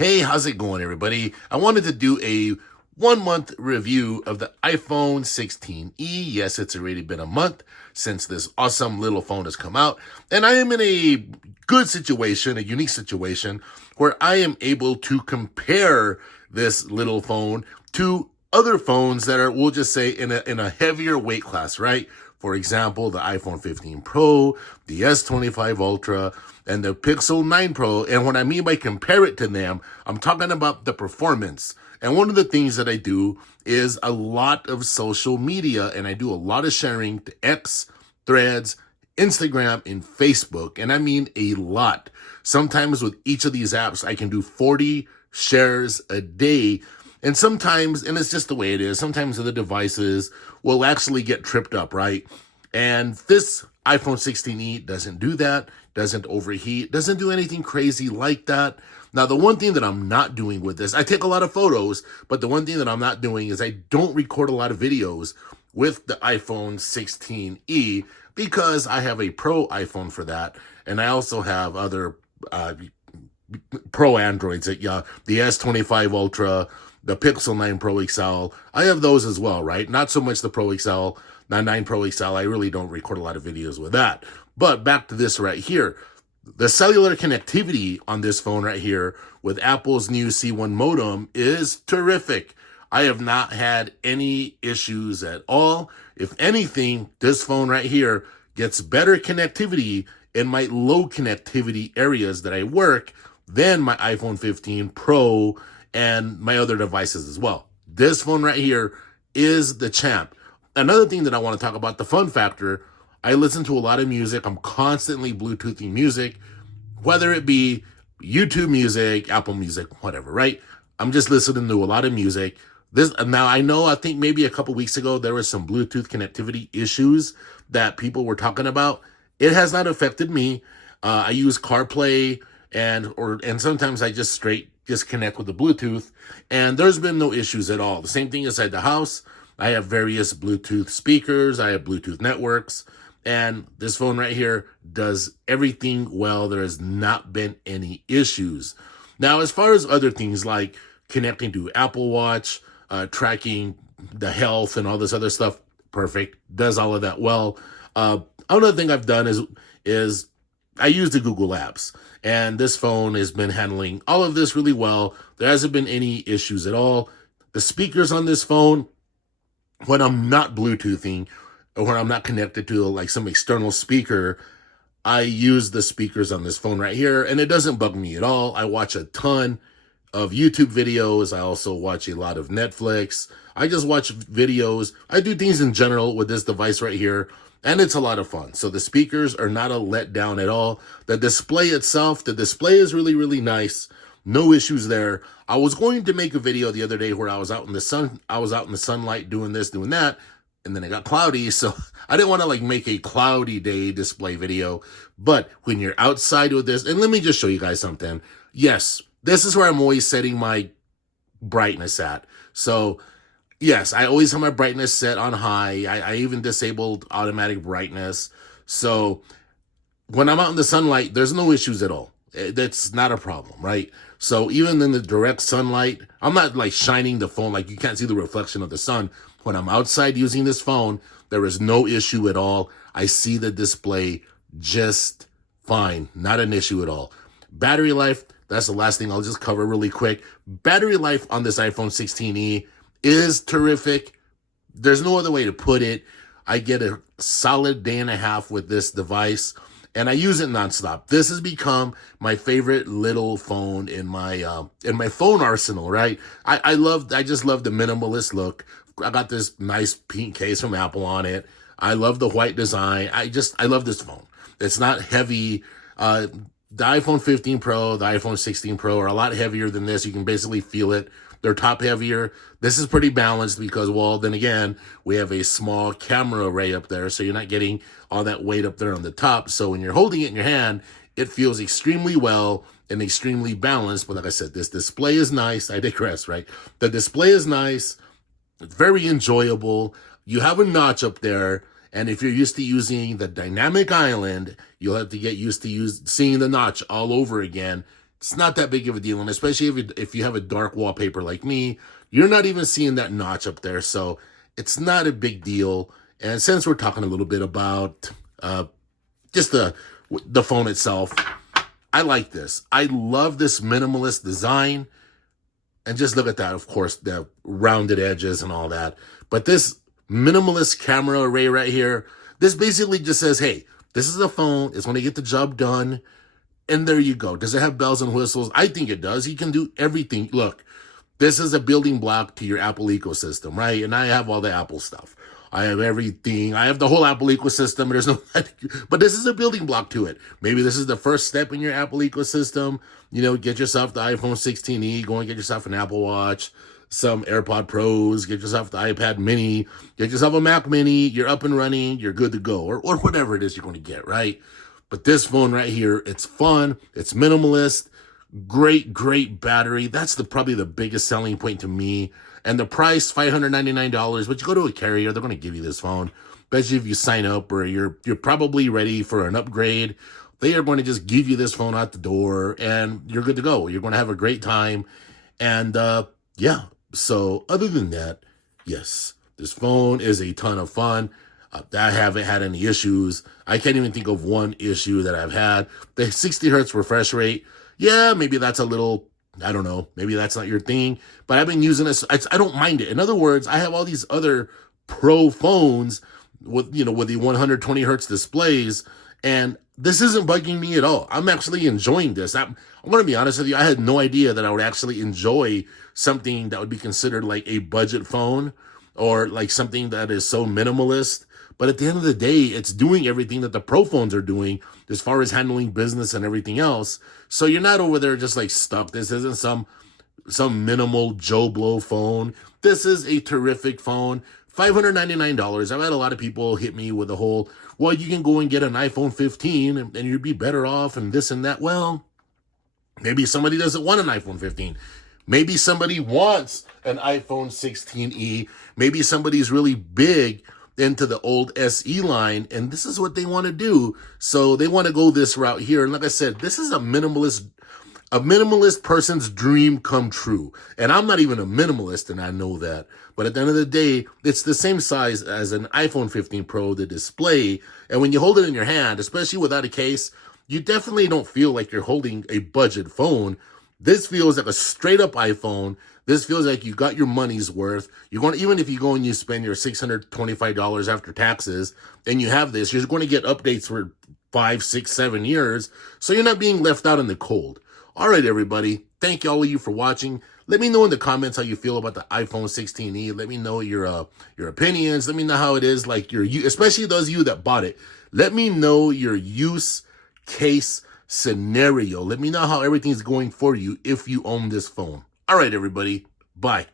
Hey, how's it going, everybody? I wanted to do a 1 month review of the iPhone 16e. Yes, it's already been a month since this awesome little phone has come out, and I am in a good situation, a unique situation, where I am able to compare this little phone to other phones that are, we'll just say, in a heavier weight class, right? For example, the iPhone 15 Pro, the S25 Ultra, and the Pixel 9 Pro. And what I mean by compare it to them, I'm talking about the performance. And one of the things that I do is a lot of social media, and I do a lot of sharing to X, Threads, Instagram, and Facebook. And I mean a lot. Sometimes with each of these apps, I can do 40 shares a day. And sometimes, and it's just the way it is, sometimes the devices will actually get tripped up, right? And this iPhone 16e doesn't do that, doesn't overheat, doesn't do anything crazy like that. Now, the one thing that I'm not doing with this, I take a lot of photos, but the one thing that I'm not doing is I don't record a lot of videos with the iPhone 16e because I have a Pro iPhone for that, and I also have other Pro Androids, the S25 Ultra, the Pixel 9 Pro XL. I have those as well, right? Not so much the Pro XL, the 9 Pro XL. I really don't record a lot of videos with that. But back to this right here. The cellular connectivity on this phone right here with Apple's new C1 modem is terrific. I have not had any issues at all. If anything, this phone right here gets better connectivity in my low connectivity areas that I work than my iPhone 15 Pro and my other devices as well. This phone right here is the champ. Another thing that I want to talk about, the fun factor, I listen to a lot of music. I'm constantly Bluetoothing music, whether it be YouTube music, Apple Music, whatever, right? I'm just listening to a lot of music. Now I think maybe a couple weeks ago, there was some Bluetooth connectivity issues that people were talking about. It has not affected me. I use CarPlay and sometimes I just connect with the Bluetooth, and there's been no issues at all. The same thing inside the house. I have various Bluetooth speakers. I have Bluetooth networks, and this phone right here does everything well. There has not been any issues. Now, as far as other things like connecting to Apple Watch, tracking the health and all this other stuff, perfect. Does all of that well. Another thing I've done is I use the Google Apps, and this phone has been handling all of this really well. There hasn't been any issues at all. The speakers on this phone, when I'm not Bluetoothing or when I'm not connected to like some external speaker, I use the speakers on this phone right here, and it doesn't bug me at all. I watch a ton of YouTube videos. I also watch a lot of Netflix. I just watch videos. I do things in general with this device right here, and it's a lot of fun. So the speakers are not a letdown at all. The display itself, the display is really, really nice. No issues there. I was going to make a video the other day where I was out in the sun. I was out in the sunlight doing this, doing that, and then it got cloudy. So I didn't want to like make a cloudy day display video. But when you're outside with this, and let me just show you guys something. Yes, this is where I'm always setting my brightness at. So yes, I always have my brightness set on high. I even disabled automatic brightness. So when I'm out in the sunlight, there's no issues at all. That's not a problem, right? So even in the direct sunlight, I'm not like shining the phone, like you can't see the reflection of the sun. When I'm outside using this phone, there is no issue at all. I see the display just fine. Not an issue at all. Battery life, that's the last thing I'll just cover really quick. Battery life on this iPhone 16e is terrific. There's no other way to put it. I get a solid day and a half with this device, and I use it nonstop. This has become my favorite little phone in my phone arsenal, right? I just love the minimalist look. I got this nice pink case from Apple on it. I love the white design. I love this phone. It's not heavy. The iPhone 15 Pro, the iPhone 16 Pro are a lot heavier than this. You can basically feel it. They're top heavier. This is pretty balanced because, well, then again, we have a small camera array up there, so you're not getting all that weight up there on the top. So when you're holding it in your hand, it feels extremely well and extremely balanced. But like I said, this display is nice. I digress, right? The display is nice. It's very enjoyable. You have a notch up there. And if you're used to using the dynamic island, you'll have to get used to seeing the notch all over again. It's not that big of a deal, and especially if you have a dark wallpaper like me, you're not even seeing that notch up there, so it's not a big deal. And since we're talking a little bit about just the phone itself, I like this. I love this minimalist design. And just look at that, of course, the rounded edges and all that. But this minimalist camera array right here, this basically just says, hey, this is a phone. It's going to get the job done. And there you go. Does it have bells and whistles? I think it does. You can do everything. Look, this is a building block to your Apple ecosystem, right? And I have all the Apple stuff. I have everything. I have the whole Apple ecosystem. There's no, but this is a building block to it. Maybe this is the first step in your Apple ecosystem. You know, get yourself the iPhone 16e, go and get yourself an Apple Watch, some AirPod Pros, get yourself the iPad Mini, get yourself a Mac Mini. You're up and running. You're good to go, or whatever it is you're going to get, right? But this phone right here, it's fun. It's minimalist. Great battery. That's probably the biggest selling point to me. And the price, $599, but you go to a carrier, they're going to give you this phone. Especially if you sign up or you're probably ready for an upgrade. They are going to just give you this phone out the door and you're good to go. You're going to have a great time. And yeah, so other than that, yes, this phone is a ton of fun. I haven't had any issues. I can't even think of one issue that I've had. The 60 hertz refresh rate, yeah, maybe that's a little, I don't know, maybe that's not your thing, but I've been using this. I don't mind it. In other words, I have all these other pro phones with, you know, with the 120 hertz displays, and this isn't bugging me at all. I'm actually enjoying this. I'm going to be honest with you. I had no idea that I would actually enjoy something that would be considered like a budget phone or like something that is so minimalist. But at the end of the day, it's doing everything that the pro phones are doing as far as handling business and everything else. So you're not over there just like stuck. This isn't some minimal Joe Blow phone. This is a terrific phone. $599. I've had a lot of people hit me with the whole, well, you can go and get an iPhone 15 and you'd be better off and this and that. Well, maybe somebody doesn't want an iPhone 15. Maybe somebody wants an iPhone 16e. Maybe somebody's really big into the old SE line, and this is what they want to do. So they want to go this route here. And like I said, this is a minimalist person's dream come true. And I'm not even a minimalist, and I know that. But at the end of the day, it's the same size as an iPhone 15 Pro, the display. And when you hold it in your hand, especially without a case, you definitely don't feel like you're holding a budget phone. This feels like a straight up iPhone. This feels like you got your money's worth. You're going to, even if you go and you spend your $625 after taxes and you have this, you're going to get updates for 5, 6, 7 years. So you're not being left out in the cold. All right, everybody. Thank all of you for watching. Let me know in the comments how you feel about the iPhone 16e. Let me know your opinions. Let me know how it is, like especially those of you that bought it. Let me know your use case scenario. Let me know how everything's going for you if you own this phone. All right, everybody. Bye.